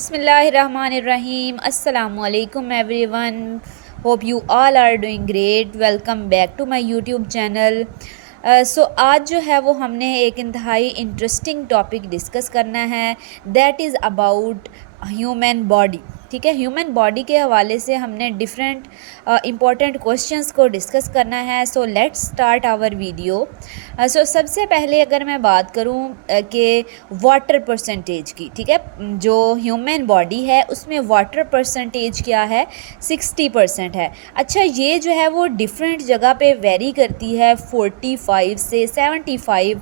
बिस्मिल्लाहिर्रहमानिर्रहीम अस्सलामुअलैकुम everyone. Hope you all are doing great. Welcome back to my YouTube channel. So आज जो है वो हमने एक इंतहाई इंटरेस्टिंग टॉपिक डिस्कस करना है, that is about human body. ठीक है, ह्यूमन बॉडी के हवाले से हमने डिफरेंट इम्पॉर्टेंट क्वेश्चंस को डिस्कस करना है। So let's start our video. So सबसे पहले अगर मैं बात करूं कि वाटर परसेंटेज की, ठीक है, जो ह्यूमन बॉडी है उसमें वाटर परसेंटेज क्या है, 60% है। अच्छा, ये जो है वो डिफरेंट जगह पे वेरी करती है 45 से 75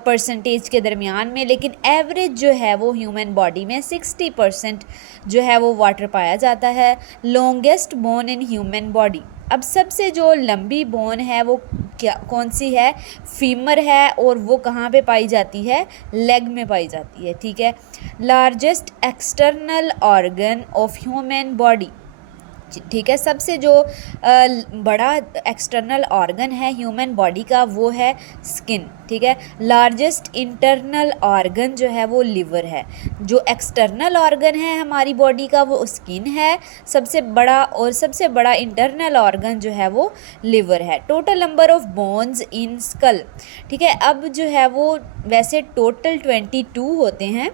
परसेंटेज के दरमियान में, लेकिन एवरेज जो है वो ह्यूमन बॉडी में 60% जो है वो वाटर पाया जाता है। Longest bone in human body, अब सबसे जो लंबी बोन है वो क्या कौन सी है, फीमर है, और वो कहाँ पे पाई जाती है, लेग में पाई जाती है। ठीक है, largest external organ of human body, ठीक है, सबसे जो बड़ा एक्सटर्नल ऑर्गन है ह्यूमन बॉडी का वो है स्किन। ठीक है, लार्जेस्ट इंटरनल ऑर्गन जो है वो लिवर है। जो एक्सटर्नल ऑर्गन है हमारी बॉडी का वो स्किन है सबसे बड़ा, और सबसे बड़ा इंटरनल ऑर्गन जो है वो लिवर है। Total number of bones in school, ठीक है, अब जो है वो वैसे टोटल 22 होते हैं,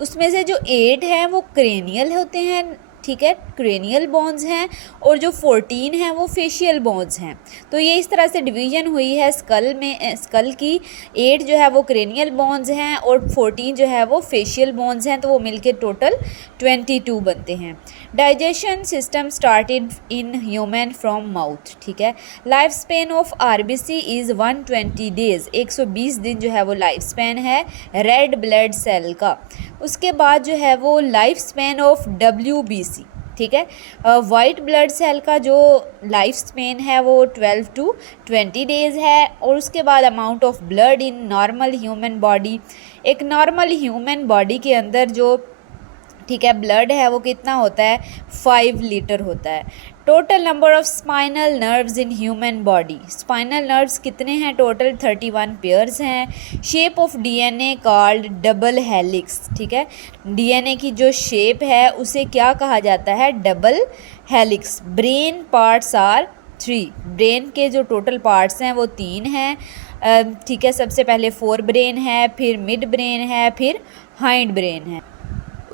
उसमें से जो 8 हैं वो क्रेनियल होते हैं, ठीक है, क्रेनियल बोन्स हैं, और जो 14 हैं वो फेशियल बोन्स हैं। तो ये इस तरह से डिवीज़न हुई है स्कल में, स्कल की 8 जो है वो क्रेनियल बोन्स हैं और 14 जो है वो फेशियल बोन्स हैं, तो वो मिलके टोटल 22 बनते हैं। Digestion system started in human from mouth, ठीक है। Life span of RBC is 120 days, 120 दिन जो है वो लाइफ स्पेन है रेड ब्लड सेल का। उसके बाद जो है वो लाइफ स्पेन ऑफ WBC, ठीक है, वाइट ब्लड सेल का जो लाइफ स्पेन है वो 12 to 20 डेज़ है। और उसके बाद amount of blood in normal human body, एक नॉर्मल ह्यूमन बॉडी के अंदर जो, ठीक है, ब्लड है वो कितना होता है, 5 लीटर होता है। Total number of spinal nerves in human body, spinal nerves कितने हैं, टोटल 31 पेयर्स हैं। Shape of DNA called double helix, ठीक है, DNA की जो शेप है उसे क्या कहा जाता है, double helix. Brain parts are 3, brain के जो टोटल पार्ट्स हैं वो 3 हैं, ठीक है। सबसे पहले फोर ब्रेन है, फिर मिड ब्रेन है, फिर हाइंड ब्रेन है।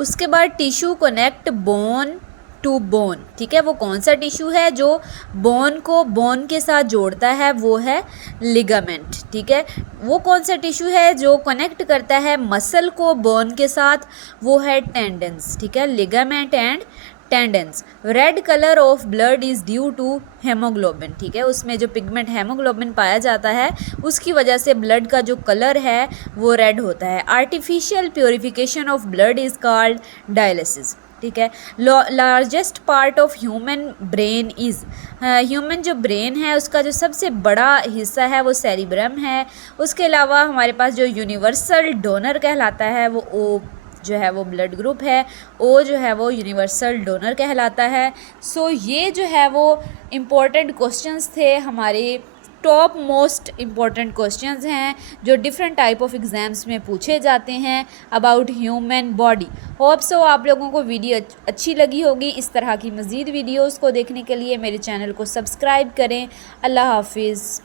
उसके बाद tissue connect bone to bone, ठीक है, वो कौन सा टिश्यू है जो बोन को बोन के साथ जोड़ता है, वो है लिगामेंट। ठीक है, वो कौन सा टिश्यू है जो कनेक्ट करता है मसल को बोन के साथ, वो है टेंडन्स। ठीक है, ligament and tendons. Red colour of blood is due to haemoglobin, ठीक है, उसमें जो पिगमेंट हेमोग्लोबिन पाया जाता है उसकी वजह से ब्लड का जो कलर है वो रेड होता है। Artificial purification of blood is called dialysis, ठीक है। Largest part of human brain is, human जो ब्रेन है उसका जो सबसे बड़ा हिस्सा है वो सेरिब्रम है। उसके अलावा हमारे पास जो यूनिवर्सल डोनर कहलाता है वो ओ जो है वो ब्लड ग्रुप है, ओ जो है वो यूनिवर्सल डोनर कहलाता है। सो ये जो है वो इम्पोर्टेंट क्वेश्चंस थे, हमारे टॉप मोस्ट इम्पॉर्टेंट क्वेश्चंस हैं जो डिफरेंट टाइप ऑफ एग्ज़ाम्स में पूछे जाते हैं about human body. Hope so आप लोगों को वीडियो अच्छी लगी होगी। इस तरह की मज़ीद वीडियोज़ को देखने के लिए मेरे चैनल को सब्सक्राइब करें। अल्लाह हाफिज़।